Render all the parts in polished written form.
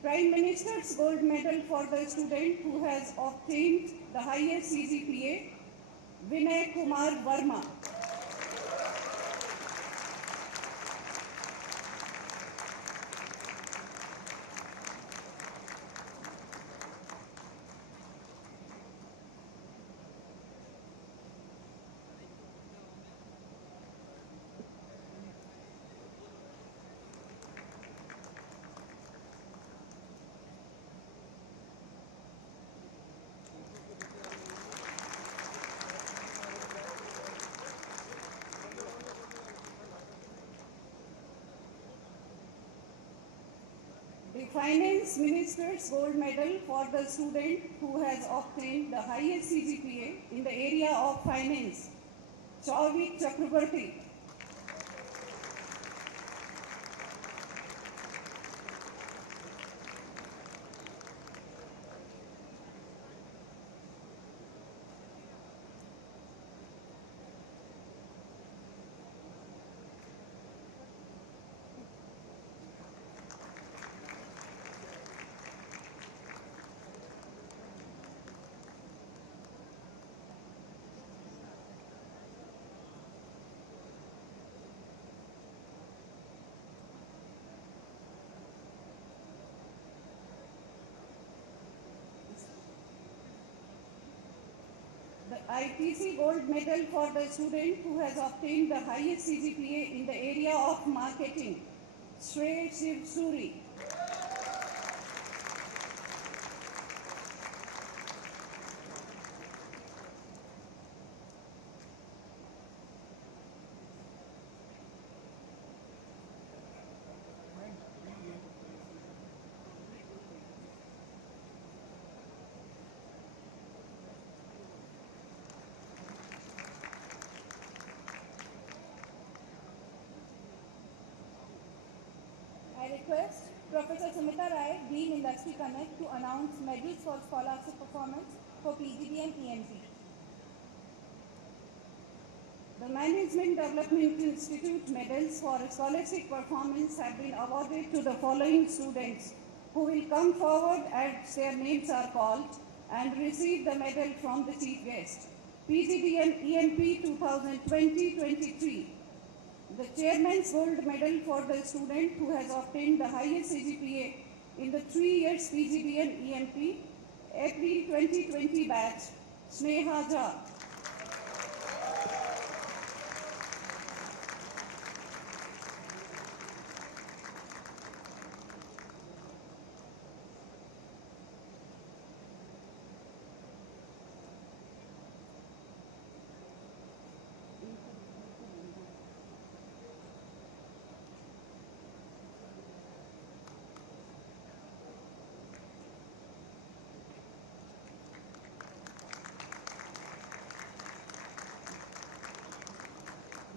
Prime Minister's Gold Medal for the student who has obtained the highest CGPA, Vinay Kumar Verma. The Finance Minister's Gold Medal for the student who has obtained the highest CGPA in the area of finance, Chauvik Chakrabarti. The ITC Gold Medal for the student who has obtained the highest CGPA in the area of marketing, Shrey Shiv Suri. I request Professor Sumita Rai, Dean Industry Connect, to announce medals for scholastic performance for PGD and ENP. The Management Development Institute medals for scholastic performance have been awarded to the following students who will come forward as their names are called and receive the medal from the Chief Guest. PGD and ENP 2020-23. The Chairman's Gold Medal for the student who has obtained the highest CGPA in the 3 years PGD and ENP, April 2020 batch, Sneha Jha.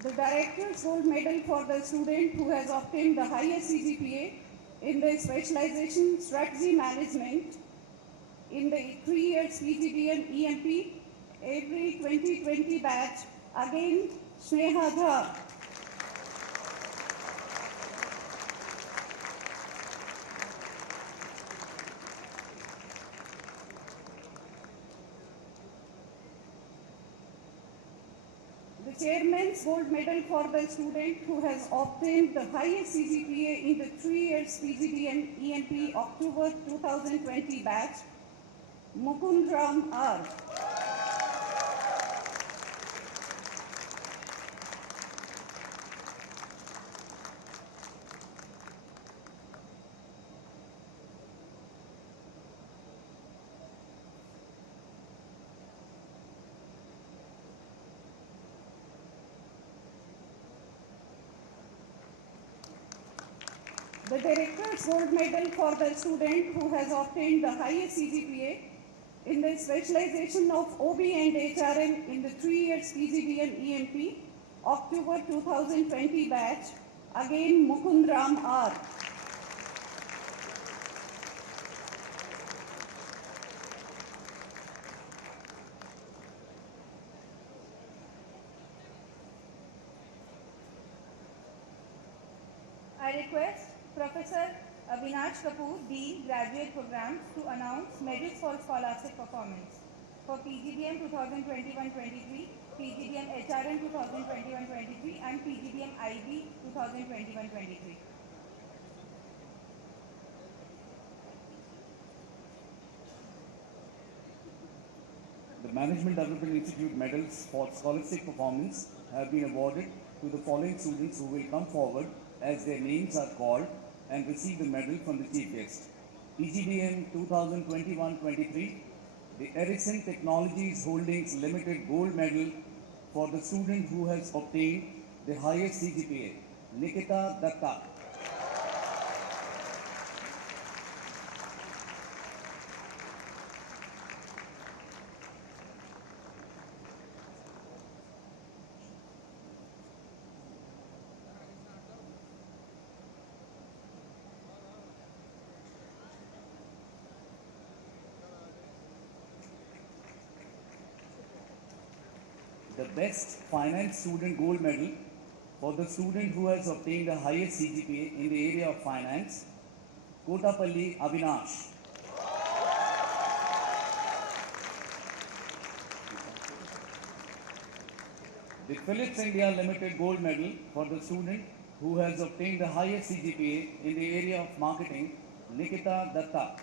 The Director's Gold Medal for the student who has obtained the highest CGPA in the specialization Strategy Management in the 3 years PGD and EMP, April 2020 batch, again Sneha Jha. The Chairman's Gold Medal for the student who has obtained the highest CGPA in the 3 years PGD and ENP October 2020 batch, Mukund Ram R. The Director's Gold Medal for the student who has obtained the highest CGPA in the specialization of OB and HRM in the 3 years PGD and EMP, October 2020 batch, again Mukund Ram R. I request Professor Avinash Kapoor, D, Graduate Programs, to announce medals for scholastic performance. For PGDM 2021-23, PGDM HRN 2021-23 and PGDM IB 2021-23. The Management Development Institute medals for scholastic performance have been awarded to the following students who will come forward as their names are called and receive the medal from the chief guest. PGDM 2021-23, the Ericsson Technologies Holdings Limited Gold Medal for the student who has obtained the highest CGPA, Nikita Datta. The Best Finance Student Gold Medal for the student who has obtained the highest CGPA in the area of finance, Kotapalli Avinash. The Philips India Limited Gold Medal for the student who has obtained the highest CGPA in the area of marketing, Nikita Datta.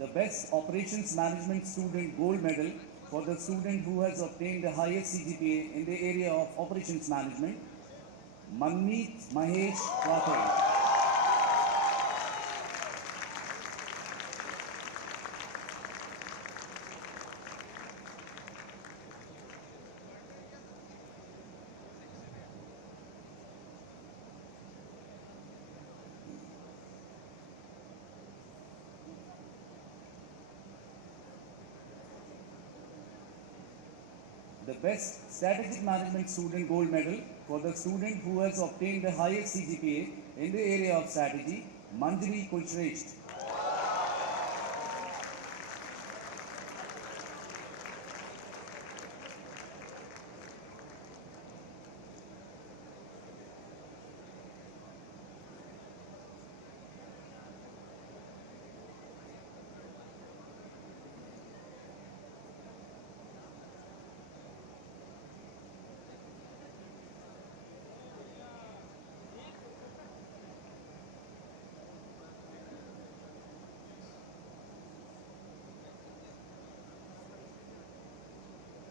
The Best Operations Management Student Gold Medal for the student who has obtained the highest CGPA in the area of Operations Management, Manmeet Mahesh Rathore. The Best Strategic Management Student Gold Medal for the student who has obtained the highest CGPA in the area of strategy, Manjari Kulshresht.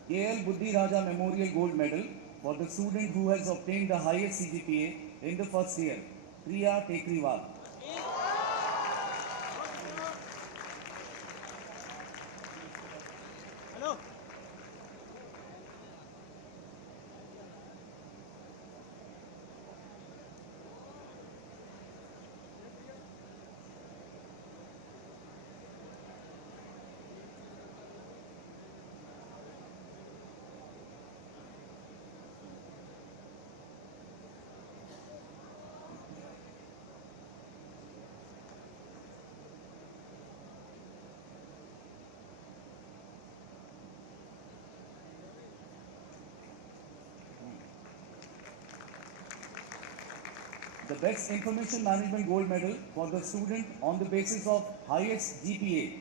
KL Buddhi Raja Memorial Gold Medal for the student who has obtained the highest CGPA in the first year, Priya Tekriwal. The Best Information Management Gold Medal for the student on the basis of highest GPA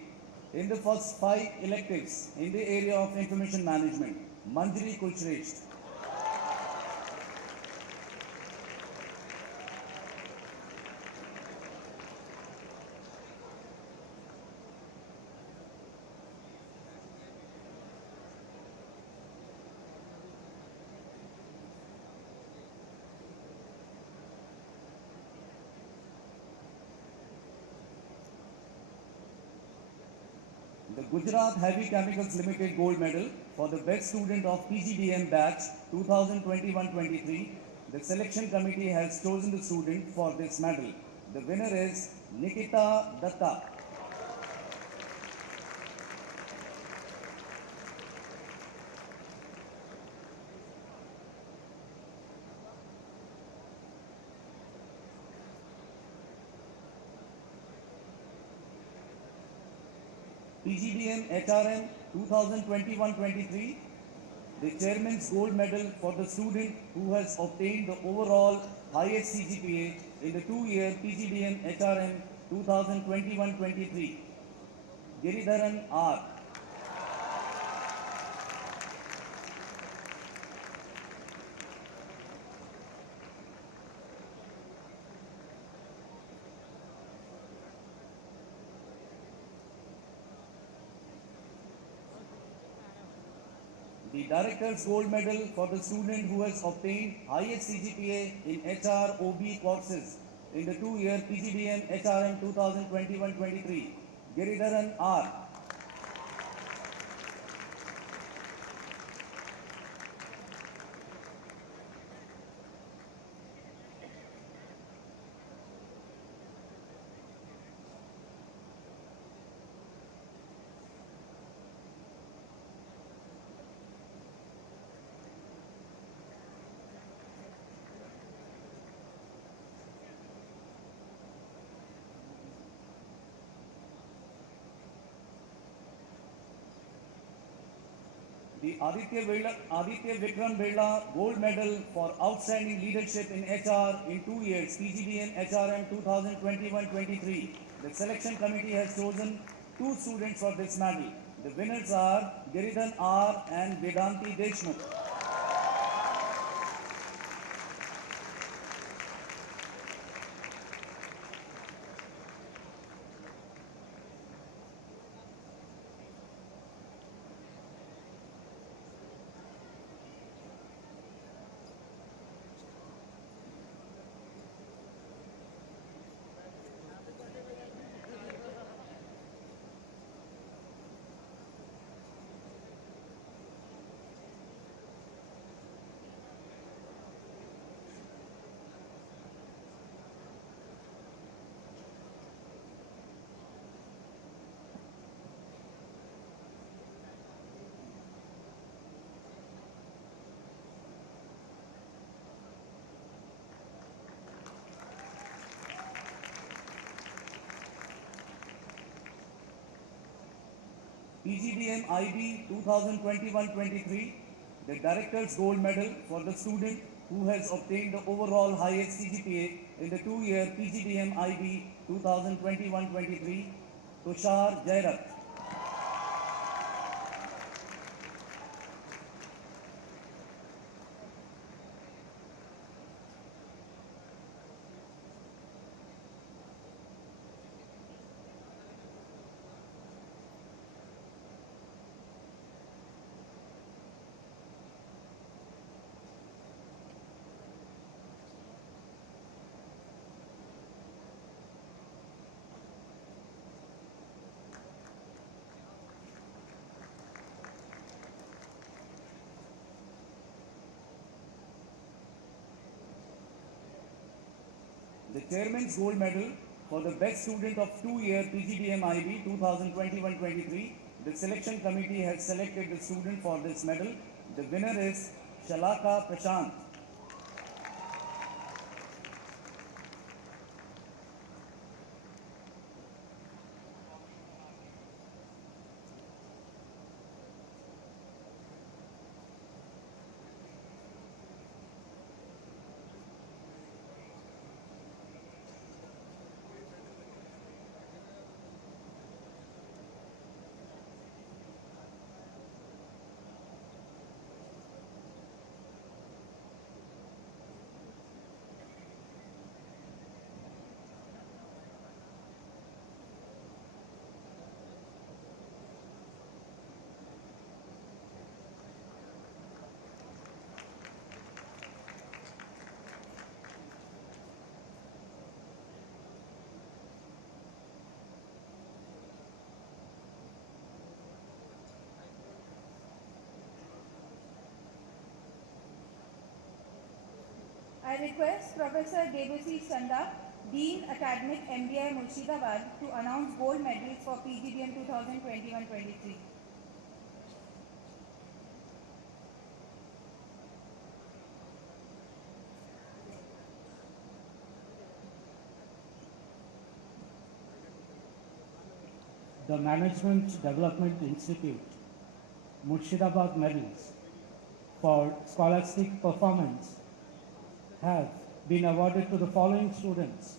in the first 5 electives in the area of information management, Manjari Kulshresht. The Gujarat Heavy Chemicals Limited Gold Medal for the best student of PGDM batch 2021-23. The selection committee has chosen the student for this medal. The winner is Nikita Datta. PGDM HRM 2021-23, the Chairman's Gold Medal for the student who has obtained the overall highest CGPA in the 2-year PGDM HRM 2021-23, Giridharan R. The Director's Gold Medal for the student who has obtained highest CGPA in HROB courses in the 2-year PGDM HRM 2021-23, Giridharan R. The Aditya Vikram Birla Gold Medal for Outstanding Leadership in HR in 2 years, PGDM HRM 2021-23. The selection committee has chosen 2 students for this medal. The winners are Giridhan R and Vedanti Deshmukh. PGDM IB 2021-23, the Director's Gold Medal for the student who has obtained the overall highest CGPA in the 2-year PGDM IB 2021-23, Tushar Jairat. The Chairman's Gold Medal for the Best Student of 2-year PGDM IB 2021-23. The selection committee has selected the student for this medal. The winner is Shalaka Prashant. I request Professor Debussy Sanda, Dean Academic MDI Murshidabad to announce gold medals for PGDM 2021-23. The Management Development Institute Murshidabad medals for scholastic performance have been awarded to the following students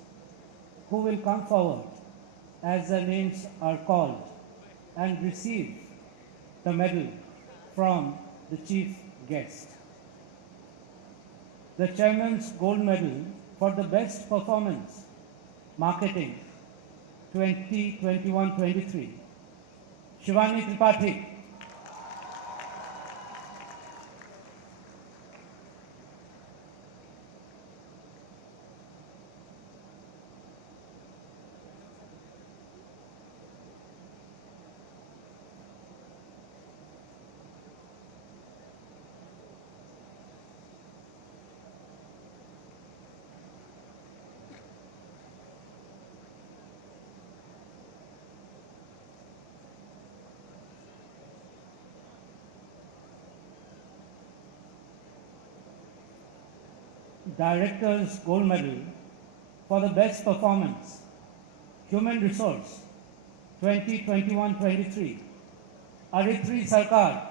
who will come forward as their names are called and receive the medal from the chief guest. The Chairman's Gold Medal for the Best Performance Marketing 2021-23, Shivani Tripathi. Director's Gold Medal for the Best Performance, Human Resource 2021-23, Aritri Sarkar.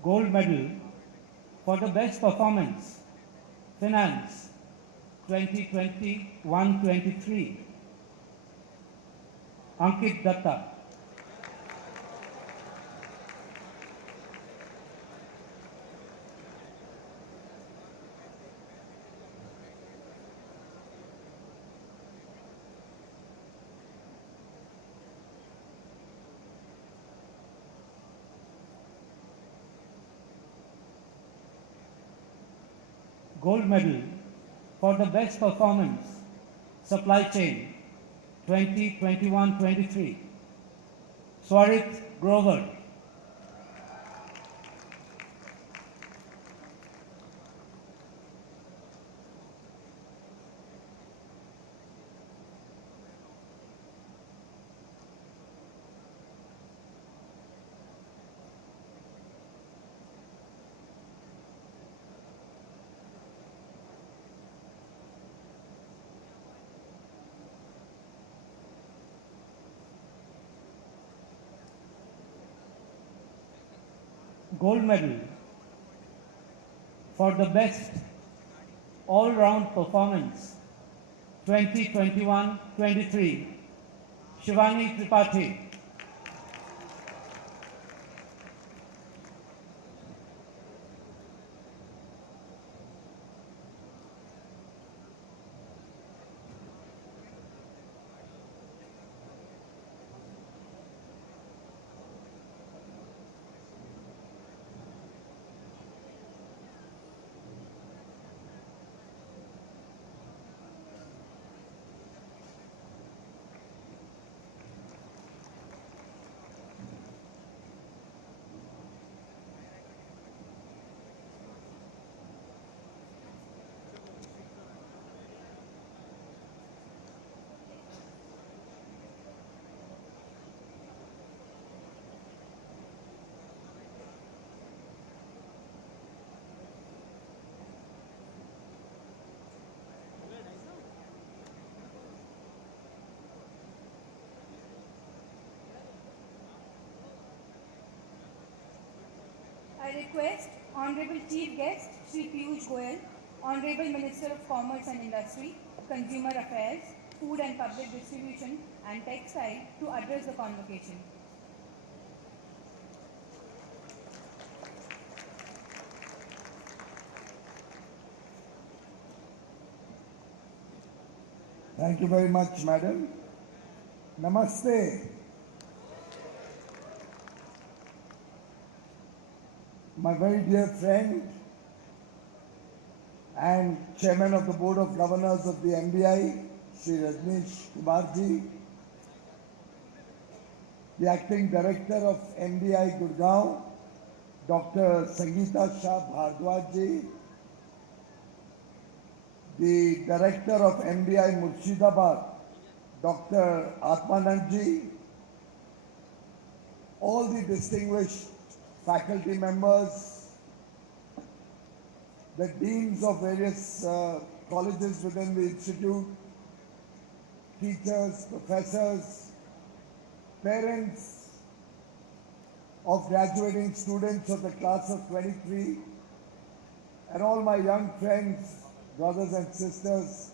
Gold Medal for the Best Performance, Finance 2021-23, Ankit Datta. Gold Medal for the Best Performance, Supply Chain 2021-23, Swarit Grover. Gold Medal for the Best All-Round Performance 2021-23, Shivani Tripathi. I request Honorable Chief Guest Shri Piyush Goyal, Honorable Minister of Commerce and Industry, Consumer Affairs, food and public distribution, and textile to address the convocation. Thank you very much, madam. Namaste. My very dear friend and Chairman of the Board of Governors of the MDI, Shri Rajneesh Kumarji, the Acting Director of MDI Gurgaon, Dr. Sangeeta Shah Bhardwaj, the Director of MDI Murshidabad, Dr. Atmanandji, all the distinguished faculty members, the deans of various colleges within the institute, teachers, professors, parents of graduating students of the class of 23, and all my young friends, brothers and sisters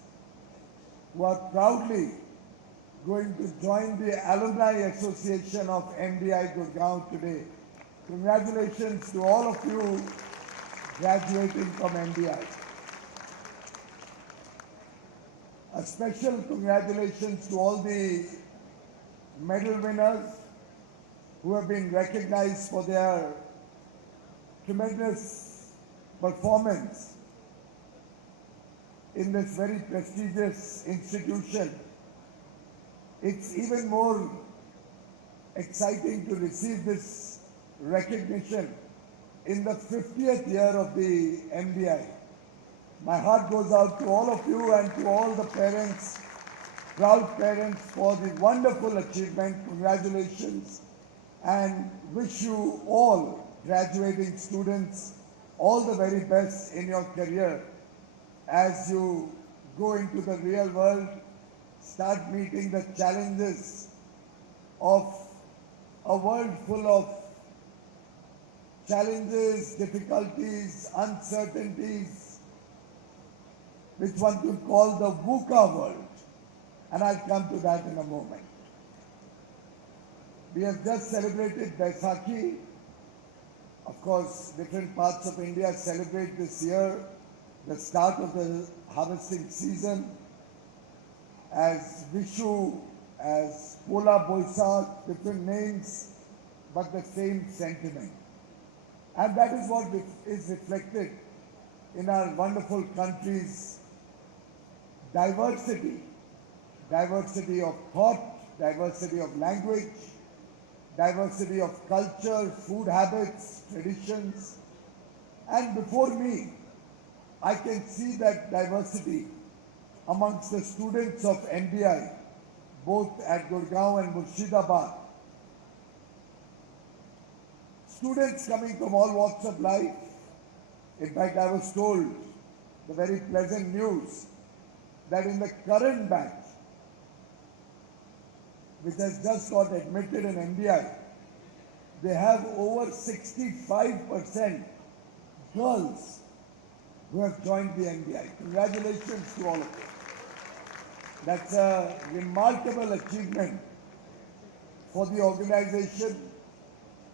who are proudly going to join the Alumni Association of MDI Gurgaon today. Congratulations to all of you graduating from MDI. A special congratulations to all the medal winners who have been recognized for their tremendous performance in this very prestigious institution. It's even more exciting to receive this recognition in the 50th year of the MDI. My heart goes out to all of you and to all the parents, proud parents, for the wonderful achievement. Congratulations, and wish you all graduating students all the very best in your career as you go into the real world, start meeting the challenges of a world full of challenges, difficulties, uncertainties, which one could call the VUCA world. And I'll come to that in a moment. We have just celebrated Baisakhi. Of course, different parts of India celebrate this year the start of the harvesting season as Vishu, as Pola Boisak, different names, but the same sentiment. And that is what is reflected in our wonderful country's diversity, diversity of thought, diversity of language, diversity of culture, food habits, traditions. And before me, I can see that diversity amongst the students of MDI, both at Gurgaon and Murshidabad. Students coming from all walks of life. In fact, I was told the very pleasant news that in the current batch, which has just got admitted in MDI, they have over 65% girls who have joined the MDI. Congratulations to all of you. That's a remarkable achievement for the organization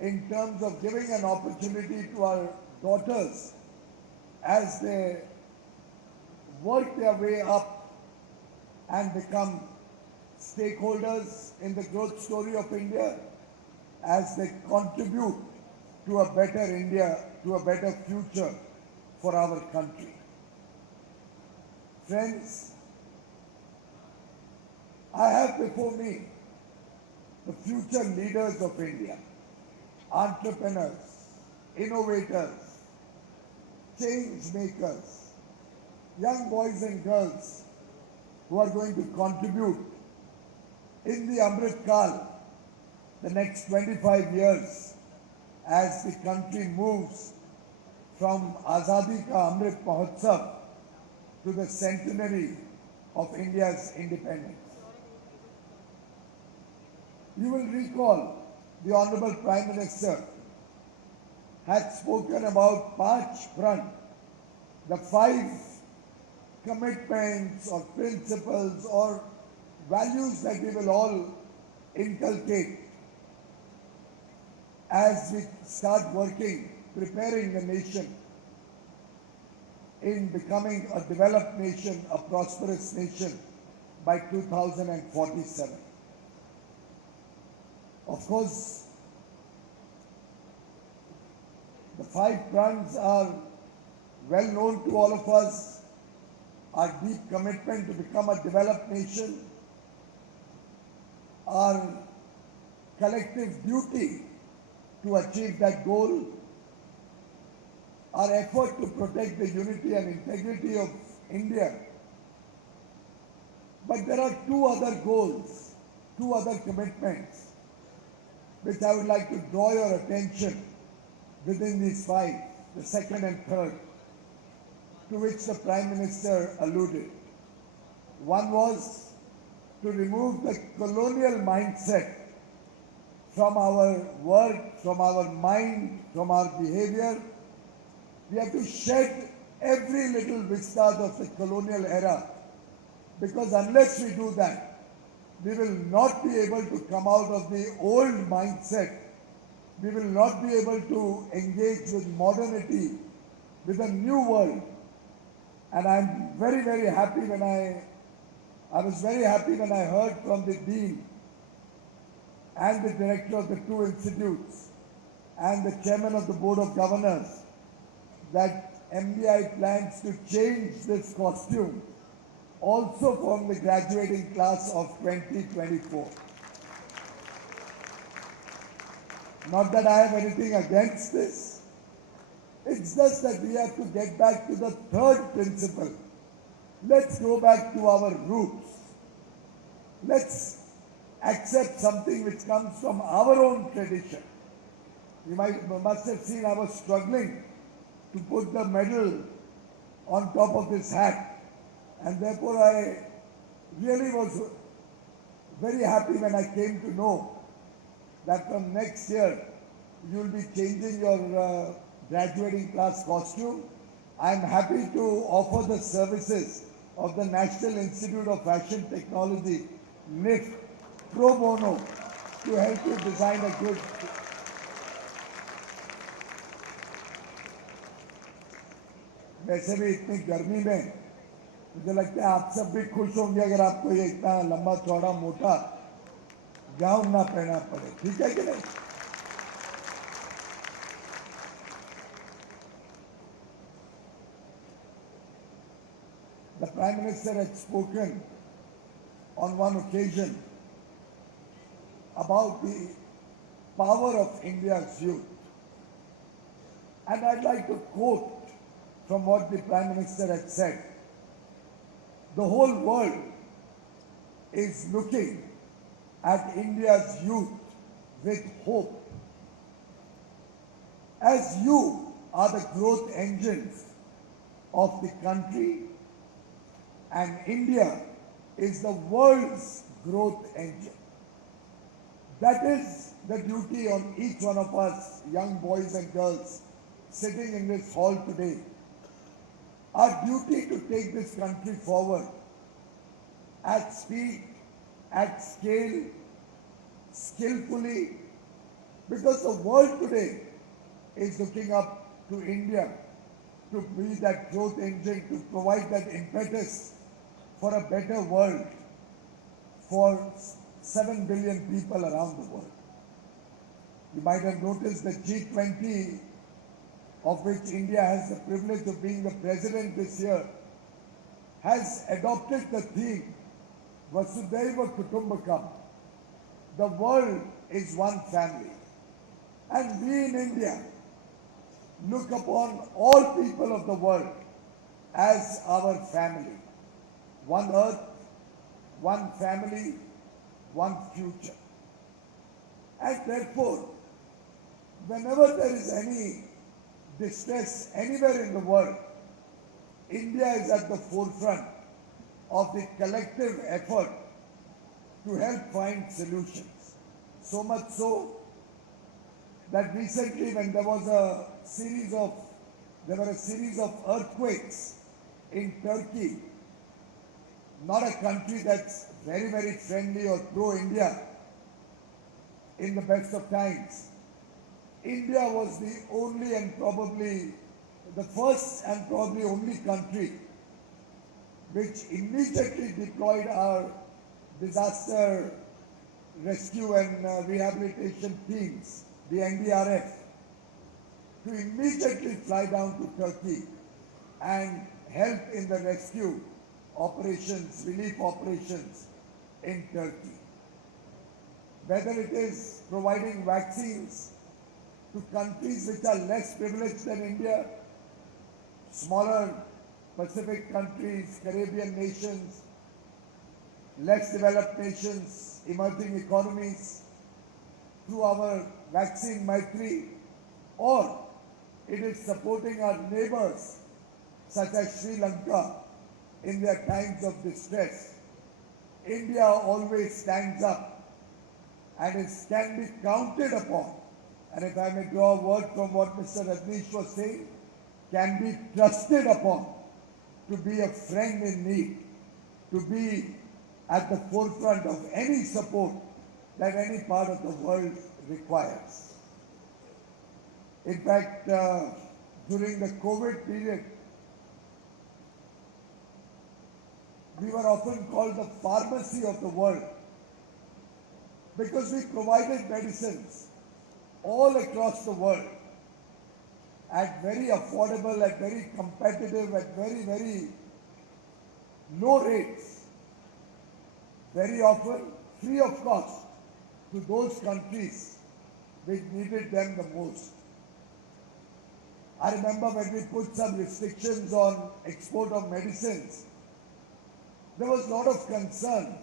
in terms of giving an opportunity to our daughters as they work their way up and become stakeholders in the growth story of India, as they contribute to a better India, to a better future for our country. Friends, I have before me the future leaders of India, entrepreneurs, innovators, change makers, young boys and girls who are going to contribute in the Amrit Kal, the next 25 years, as the country moves from Azadi Ka Amrit Mahotsav to the centenary of India's independence. You will recall the Honorable Prime Minister had spoken about Panch Pran, the 5 commitments or principles or values that we will all inculcate as we start working, preparing the nation in becoming a developed nation, a prosperous nation by 2047. Of course, the 5 prongs are well known to all of us. Our deep commitment to become a developed nation, our collective duty to achieve that goal, our effort to protect the unity and integrity of India. But there are 2 other goals, 2 other commitments, which I would like to draw your attention within these 5, the second and third, to which the Prime Minister alluded. One was to remove the colonial mindset from our work, from our mind, from our behavior. We have to shed every little vestige of the colonial era, because unless we do that, we will not be able to come out of the old mindset. We will not be able to engage with modernity, with a new world. And I'm very, very happy when I was very happy when I heard from the Dean and the Director of the 2 institutes and the Chairman of the Board of Governors that MDI plans to change this costume also from the graduating class of 2024. Not that I have anything against this. It's just that we have to get back to the third principle. Let's go back to our roots. Let's accept something which comes from our own tradition. You must have seen I was struggling to put the medal on top of this hat, and therefore I really was very happy when I came to know that from next year you will be changing your graduating class costume. I am happy to offer the services of the National Institute of Fashion Technology, NIF, pro bono, to help you design a good. वैसे भी इतनी गर्मी में मुझे लगता है आप सब भी खुश होंगे अगर आपको ये इतना लंबा चौड़ा मोटा गाउन ना पहनना पड़े, ठीक है कि नहीं? The Prime Minister had spoken on one occasion about the power of India's youth. And I'd like to quote from what the Prime Minister had said. The whole world is looking at India's youth with hope. As you are the growth engines of the country, and India is the world's growth engine. That is the duty on each one of us, young boys and girls, sitting in this hall today. Our duty to take this country forward at speed, at scale, skillfully, because the world today is looking up to India to be that growth engine, to provide that impetus for a better world for 7 billion people around the world. You might have noticed the G20, of which India has the privilege of being the president this year, has adopted the theme Vasudhaiva Kutumbakam. The world is one family. And we in India look upon all people of the world as our family. One earth, one family, one future. And therefore, whenever there is any distress anywhere in the world, India is at the forefront of the collective effort to help find solutions. So much so that recently when there were a series of earthquakes in Turkey, not a country that's very, very friendly or pro-India in the best of times. India was the only and probably the first and probably only country which immediately deployed our disaster rescue and rehabilitation teams, the NDRF, to immediately fly down to Turkey and help in the rescue operations, relief operations in Turkey. Whether it is providing vaccines to countries which are less privileged than India, smaller Pacific countries, Caribbean nations, less developed nations, emerging economies, through our vaccine Maitri, or it is supporting our neighbors such as Sri Lanka in their times of distress. India always stands up and can be counted upon. And if I may draw a word from what Mr. Rajneesh was saying, can be trusted upon to be a friend in need, to be at the forefront of any support that any part of the world requires. In fact, during the COVID period, we were often called the pharmacy of the world because we provided medicines all across the world at very affordable, at very competitive, at very, very low rates, very often free of cost to those countries which needed them the most. I remember when we put some restrictions on export of medicines, there was a lot of concern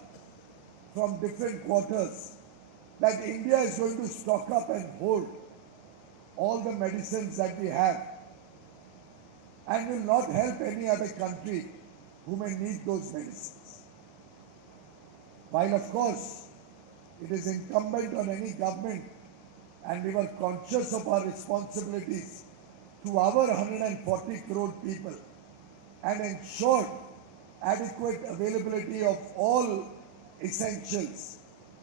from different quarters that India is going to stock up and hold all the medicines that we have and will not help any other country who may need those medicines. While of course it is incumbent on any government, and we were conscious of our responsibilities to our 140 crore people and ensured adequate availability of all essentials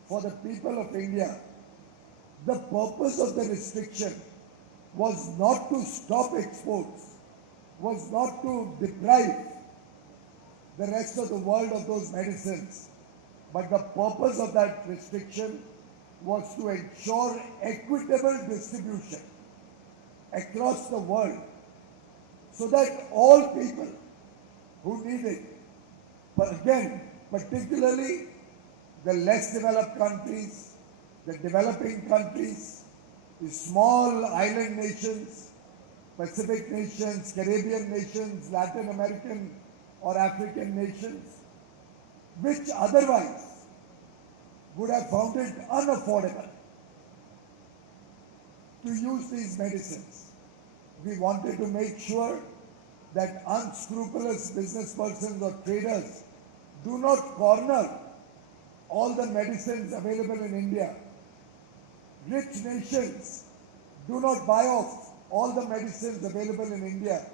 for the people of India, the purpose of the restriction was not to stop exports, was not to deprive the rest of the world of those medicines, but the purpose of that restriction was to ensure equitable distribution across the world so that all people who need it, but again, particularly the less developed countries, the developing countries, the small island nations, Pacific nations, Caribbean nations, Latin American or African nations, which otherwise would have found it unaffordable to use these medicines. We wanted to make sure that unscrupulous business persons or traders do not corner all the medicines available in India. Rich nations do not buy off all the medicines available in India,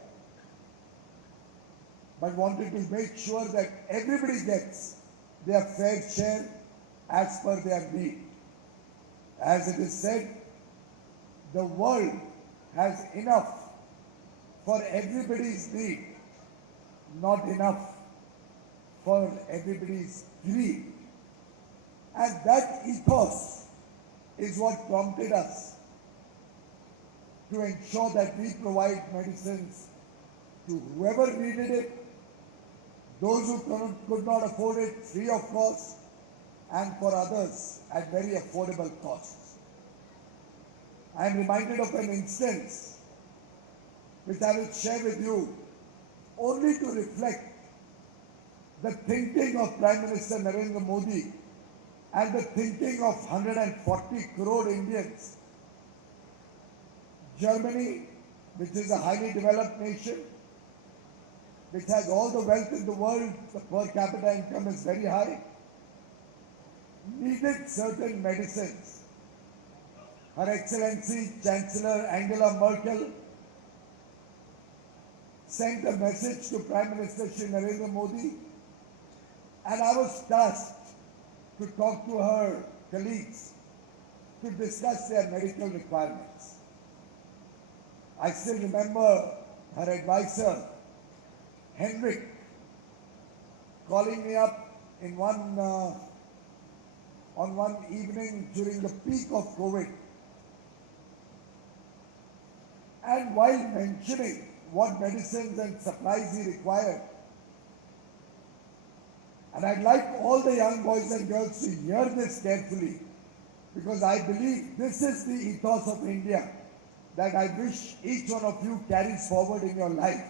but wanted to make sure that everybody gets their fair share as per their need. As it is said, the world has enough for everybody's need, not enough for everybody's greed. And that ethos is what prompted us to ensure that we provide medicines to whoever needed it, those who could not afford it free of cost, and for others at very affordable costs. I am reminded of an instance which I will share with you only to reflect the thinking of Prime Minister Narendra Modi and the thinking of 140 crore Indians. Germany, which is a highly developed nation, which has all the wealth in the world, the per capita income is very high, needed certain medicines. Her Excellency Chancellor Angela Merkel sent a message to Prime Minister Shri Narendra Modi, and I was tasked to talk to her colleagues to discuss their medical requirements. I still remember her advisor, Henrik, calling me up in on one evening during the peak of COVID, and while mentioning what medicines and supplies he required, and I'd like all the young boys and girls to hear this carefully, because I believe this is the ethos of India that I wish each one of you carries forward in your life.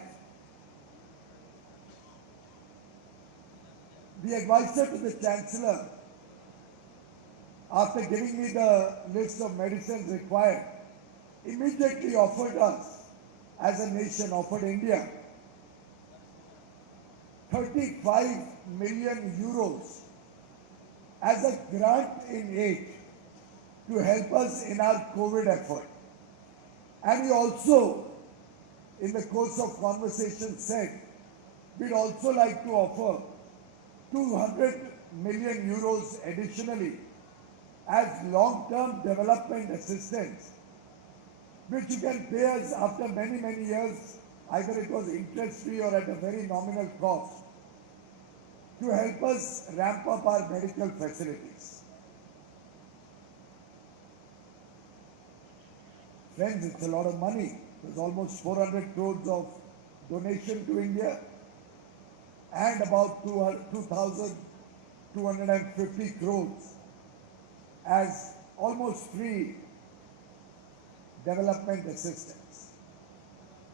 The advisor to the Chancellor, after giving me the list of medicines required, immediately offered us, as a nation, offered India 35 million euros as a grant in aid to help us in our COVID effort. And he also, in the course of conversation, said, we'd also like to offer 200 million euros additionally as long-term development assistance, which you can pay us after many, many years, either it was interest-free or at a very nominal cost, to help us ramp up our medical facilities. Friends, it's a lot of money. There's almost 400 crores of donation to India and about 2,250 crores as almost free development assistance.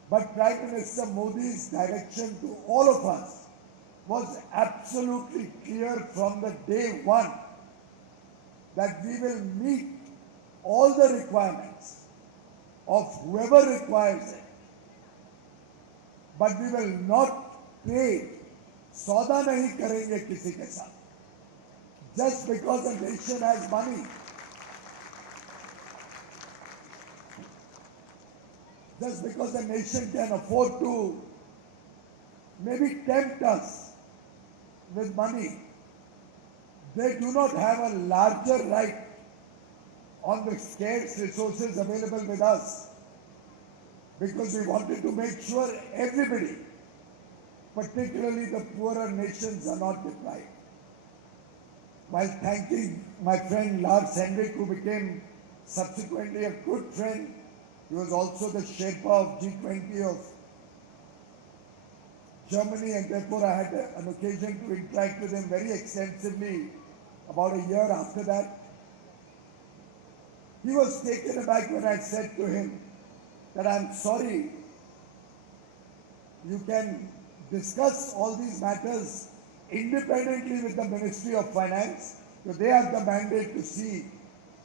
But Prime Minister Modi's direction to all of us was absolutely clear from the day one that we will meet all the requirements of whoever requires it, but we will not pay, सौदा नहीं करेंगे किसी के साथ, just because a nation has money. Just because a nation can afford to maybe tempt us with money, they do not have a larger right on the scarce resources available with us, because we wanted to make sure everybody, particularly the poorer nations, are not deprived. While thanking my friend Lars Henrik, who became subsequently a good friend, he was also the Sherpa of G20 of Germany, and therefore I had an occasion to interact with him very extensively about a year after that. He was taken aback when I said to him that I'm sorry, you can discuss all these matters independently with the Ministry of Finance, so they have the mandate to see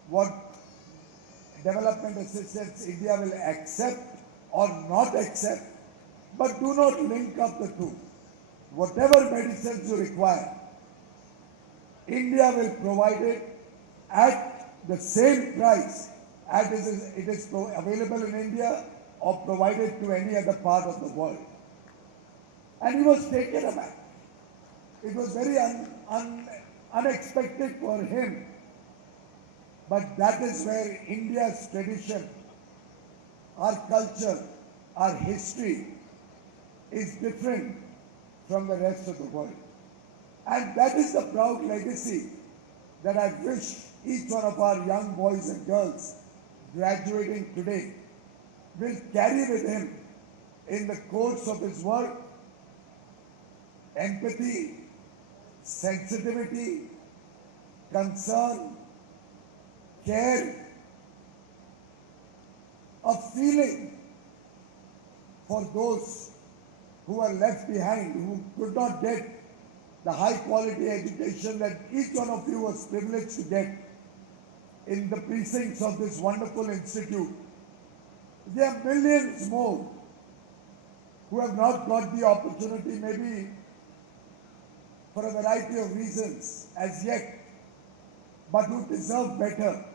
what development assistance India will accept or not accept, but do not link up the two. Whatever medicines you require, India will provide it at the same price as it is available in India or provided to any other part of the world. And he was taken aback. It was very unexpected for him. But that is where India's tradition, our culture, our history is different from the rest of the world. And that is the proud legacy that I wish each one of our young boys and girls graduating today will carry with him in the course of his work. Empathy, sensitivity, concern, care, a feeling for those who are left behind, who could not get the high quality education that each one of you was privileged to get in the precincts of this wonderful institute. There are millions more who have not got the opportunity, maybe for a variety of reasons as yet, but who deserve better.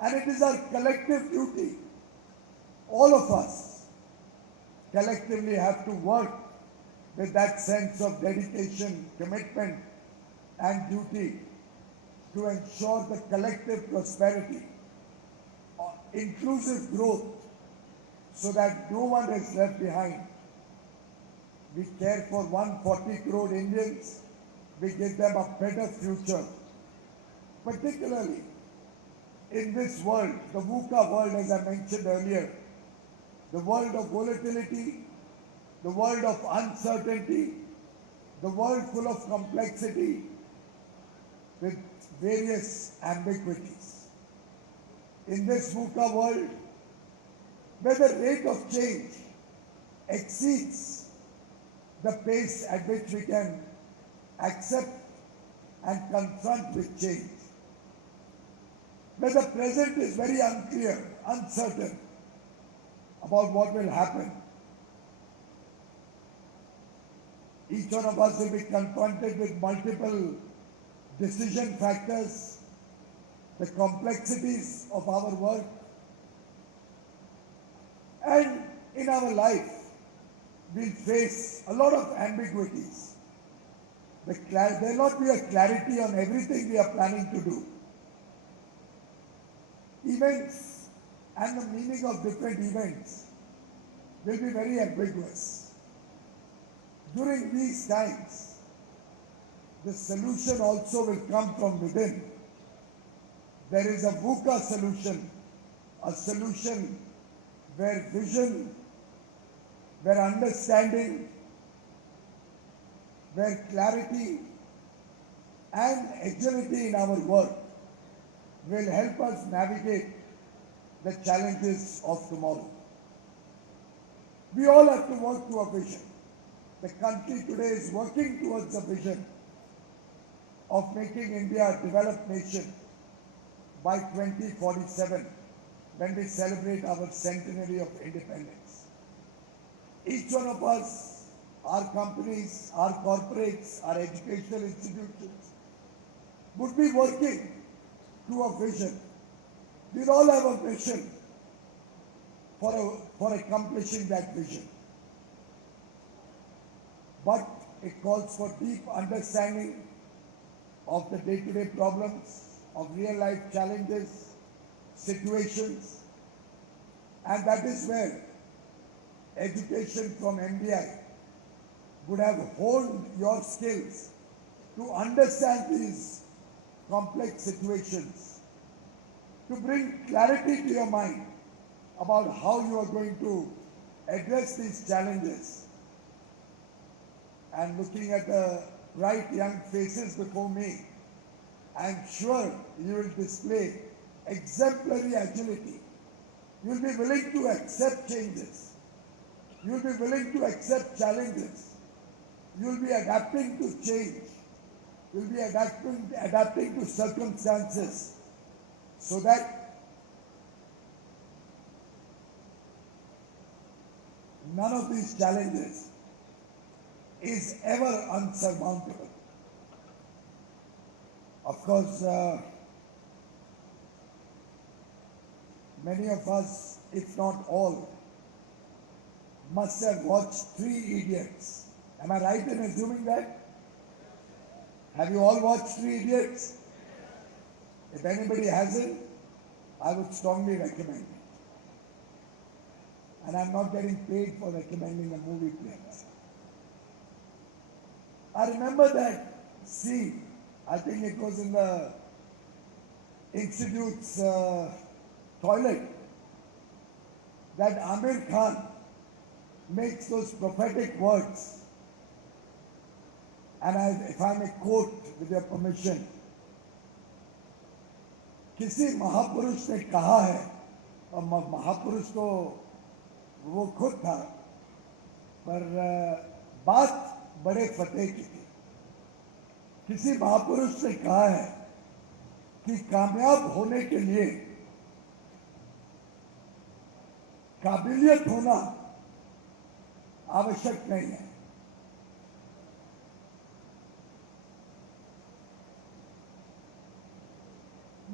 And it is our collective duty, all of us collectively have to work with that sense of dedication, commitment and duty to ensure the collective prosperity, inclusive growth, so that no one is left behind. We care for 140 crore Indians. We give them a better future. Particularly in this world, the VUCA world, as I mentioned earlier, the world of volatility, the world of uncertainty, the world full of complexity with various ambiguities. In this VUCA world, where the rate of change exceeds the pace at which we can accept and confront with change, where the present is very unclear, uncertain about what will happen, each one of us will be confronted with multiple decision factors, the complexities of our work, and in our life, we'll face a lot of ambiguities. There will not be a clarity on everything we are planning to do. Events and the meaning of different events will be very ambiguous. During these times, the solution also will come from within. There is a VUCA solution, a solution where vision, where understanding, where clarity and agility in our work will help us navigate the challenges of tomorrow. We all have to work to a vision. The country today is working towards a vision of making India a developed nation by 2047, when we celebrate our centenary of independence. Each one of us, our companies, our corporates, our educational institutions, would be working to a vision. We all have a vision for accomplishing that vision. But it calls for deep understanding of the day-to-day problems, of real-life challenges, situations, and that is where education from MDI would have honed your skills to understand these complex situations, to bring clarity to your mind about how you are going to address these challenges. And looking at the bright young faces before me, I am sure you will display exemplary agility. You will be willing to accept changes. You will be willing to accept challenges. You will be adapting to change. You will be adapting to circumstances so that none of these challenges is ever unsurmountable. Of course, many of us, if not all, must have watched 3 Idiots. Am I right in assuming that? Have you all watched 3 Idiots? If anybody hasn't, I would strongly recommend it. And I'm not getting paid for recommending a movie, please. I remember that scene. I think it was in the institute's toilet, that Amir Khan makes those prophetic words. And if I may quote with your permission, किसी महापुरुष ने कहा है, और महापुरुष तो वो खुद था, पर बात बड़े फतेह की थी। किसी महापुरुष ने कहा है कि कामयाब होने के लिए काबिलियत होना आवश्यक नहीं है।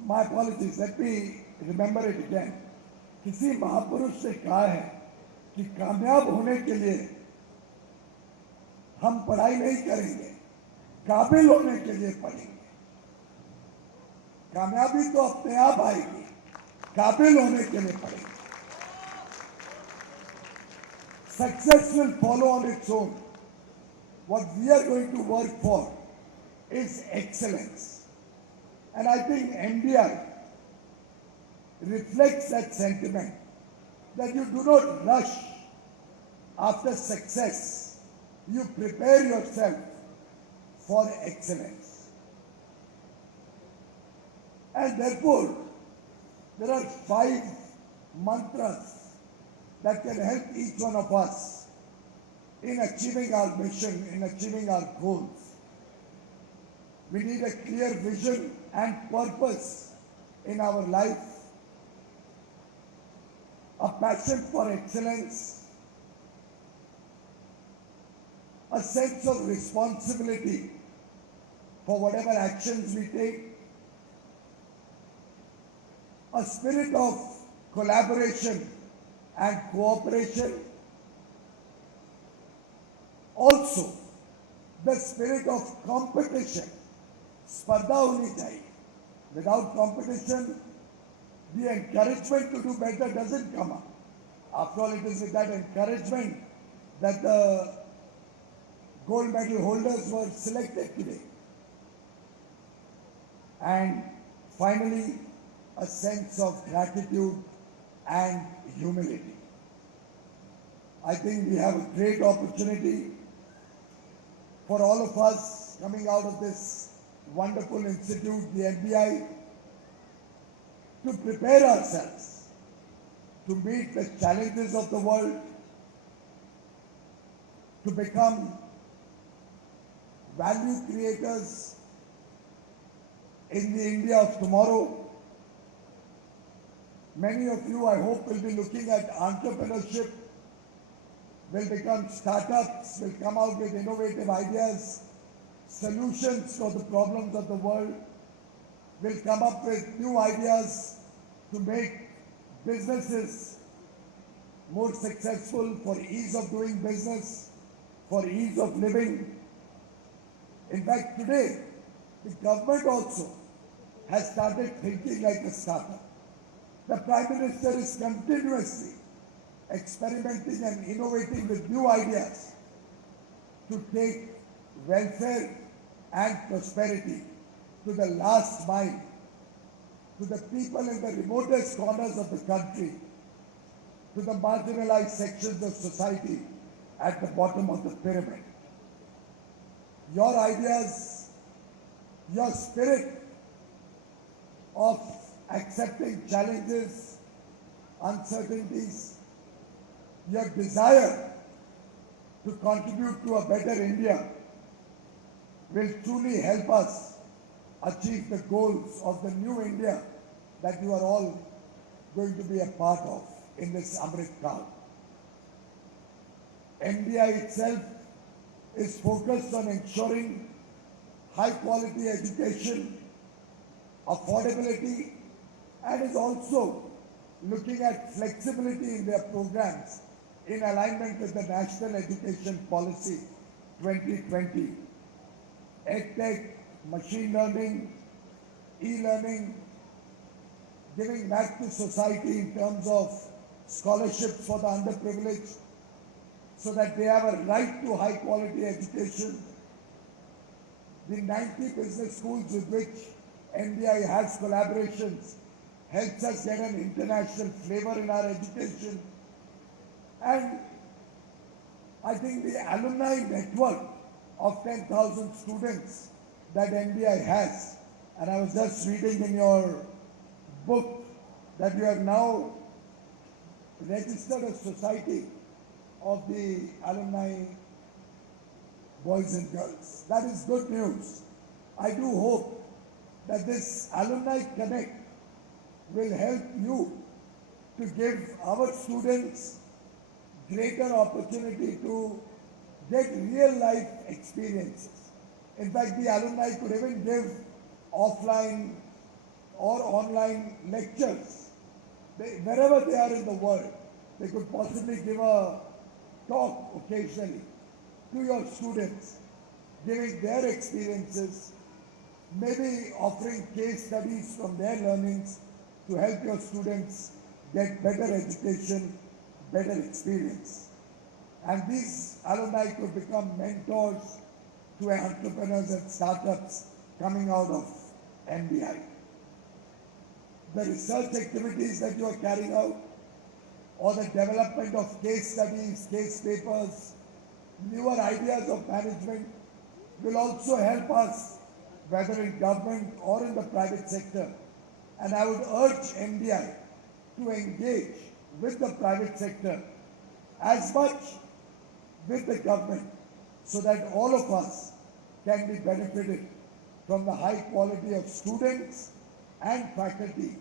My apologies, let me remember it again. किसी महापुरुष ने कहा है कि कामयाब होने के लिए हम पढ़ाई नहीं करेंगे, काबिल होने के लिए पढ़ेंगे। कामयाबी तो अपने आप आएगी, काबिल होने के लिए पड़ेगी. Success will follow on its own. What we are going to work for is excellence. And I think MDI reflects that sentiment, that you do not rush after success. You prepare yourself for excellence. And therefore, there are 5 mantras that can help each one of us in achieving our mission, in achieving our goals. We need a clear vision and purpose in our life, a passion for excellence, a sense of responsibility for whatever actions we take, a spirit of collaboration and cooperation, also the spirit of competition. स्पर्धा होनी चाहिए. Without competition, the encouragement to do better doesn't come up. After all, it is with that encouragement that the gold medal holders were selected today. And finally, a sense of gratitude and humility. I think we have a great opportunity for all of us coming out of this wonderful institute, the MDI, to prepare ourselves to meet the challenges of the world, to become value creators in the India of tomorrow. Many of you, I hope, will be looking at entrepreneurship, will become startups, will come out with innovative ideas, solutions for the problems of the world, will come up with new ideas to make businesses more successful, for ease of doing business, for ease of living. In fact, today, the government also has started thinking like a startup. The Prime Minister is continuously experimenting and innovating with new ideas to take welfare and prosperity to the last mile, to the people in the remotest corners of the country, to the marginalized sections of society at the bottom of the pyramid. Your ideas, your spirit of accepting challenges, uncertainties, your desire to contribute to a better India will truly help us achieve the goals of the new India that you are all going to be a part of in this Amrit Kaal. MDI itself is focused on ensuring high quality education, affordability, and is also looking at flexibility in their programs in alignment with the National Education Policy 2020. EdTech, machine learning, e-learning, giving back to society in terms of scholarships for the underprivileged so that they have a right to high quality education. The 90 business schools with which MDI has collaborations helps us get an international flavor in our education. And I think the alumni network of 10,000 students that MDI has, and I was just reading in your book that you have now registered a society of the alumni boys and girls. That is good news. I do hope that this Alumni Connect will help you to give our students greater opportunity to get real life experiences. In fact, the alumni could even give offline or online lectures. Wherever they are in the world, they could possibly give a talk occasionally to your students, giving their experiences maybe offering case studies from their learnings to help your students get better education, better experience. And these alumni could become mentors to entrepreneurs and startups coming out of MDI. The research activities that you are carrying out, or the development of case studies, case papers, newer ideas of management will also help us, whether in government or in the private sector. And I would urge MDI to engage with the private sector as much with the government so that all of us can be benefited from the high quality of students and faculty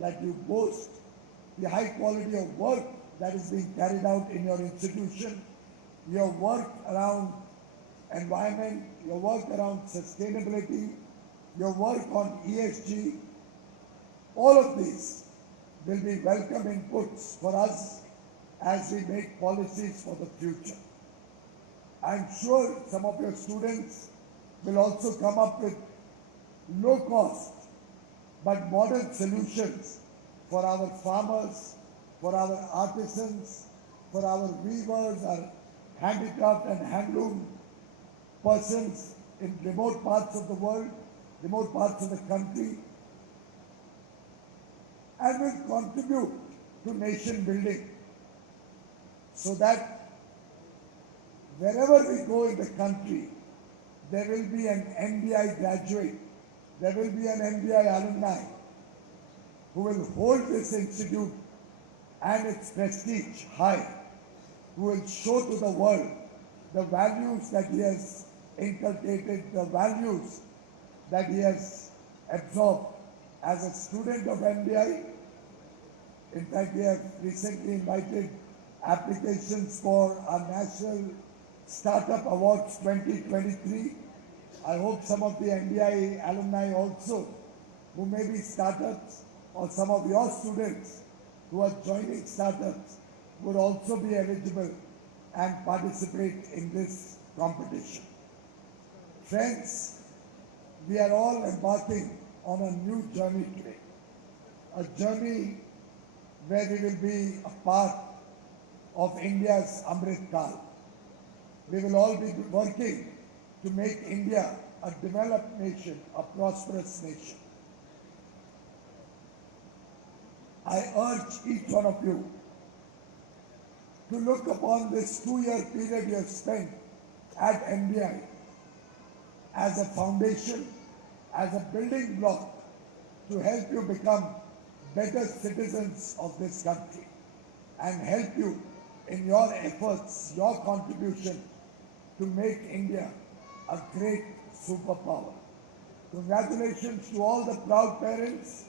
that you boast, the high quality of work that is being carried out in your institution, your work around environment, your work around sustainability, your work on ESG. All of these will be welcome inputs for us as we make policies for the future. I'm sure some of your students will also come up with low cost but modern solutions for our farmers, for our artisans, for our weavers, our handicraft and handloom persons in remote parts of the world, remote parts of the country, and will contribute to nation building so that wherever we go in the country, there will be an MDI graduate, there will be an MDI alumni who will hold this institute and its prestige high, who will show to the world the values that he has inculcated, the values that he has absorbed as a student of MDI. In fact, we have recently invited applications for our National Startup Awards 2023. I hope some of the MDI alumni also, who may be startups, or some of your students who are joining startups, would also be eligible and participate in this competition. Friends, we are all embarking on a new journey today, a journey where we will be a part of India's Amrit Kal. We will all be working to make India a developed nation, a prosperous nation. I urge each one of you to look upon this 2-year period you have spent at MDI as a foundation, as a building block to help you become better citizens of this country and help you in your efforts, your contribution to make India a great superpower. Congratulations to all the proud parents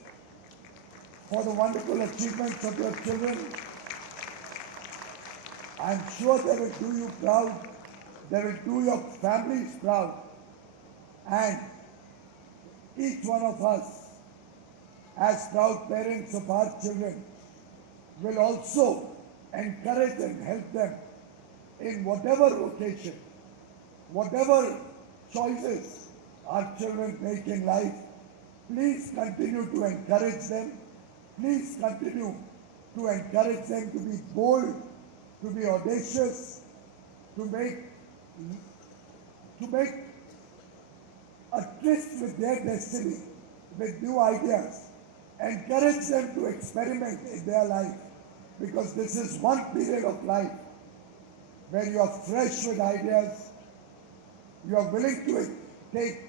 for the wonderful achievements of your children. I'm sure they will do you proud, they will do your families proud, and each one of us as proud parents of our children will also encourage and help them in whatever vocation, whatever choices our children make in life. Please continue to encourage them. Please continue to encourage them to be bold, to be audacious, to make a tryst with their destiny, with new ideas. Encourage them to experiment in their life, because this is one period of life where you are fresh with ideas, you are willing to take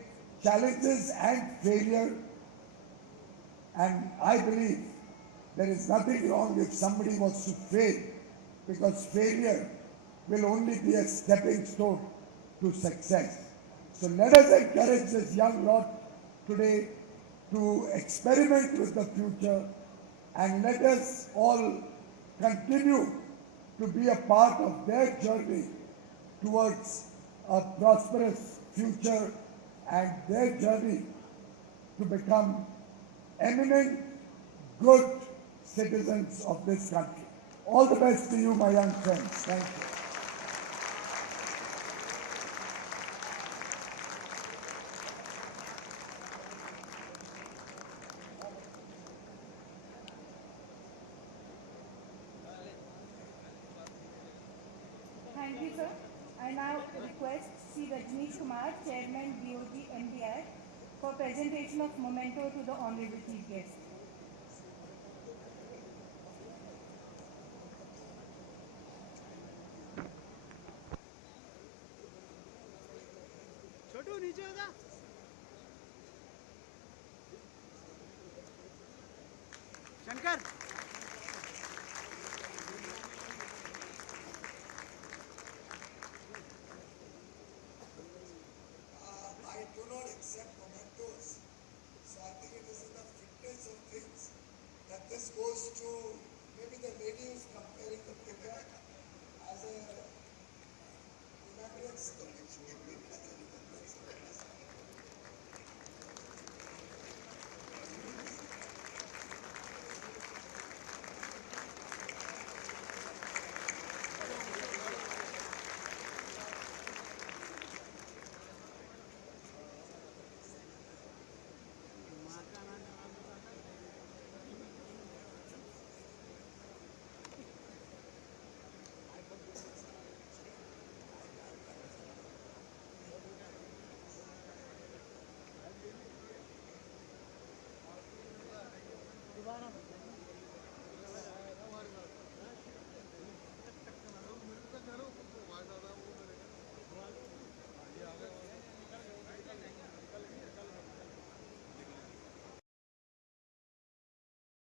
challenges and failure, and I believe there is nothing wrong if somebody wants to fail, because failure will only be a stepping stone to success. So let us encourage this young lot today to experiment with the future, and let us all continue to be a part of their journey towards a prosperous future and their journey to become eminent, good citizens of this country. All the best to you, my young friends. Thank you. Thank you, sir. I now request Sri Rajneesh Kumar, Chairman, BOG, MDI, for presentation of memento to the Honorable Chief Guest. छोटू नीचे आ जा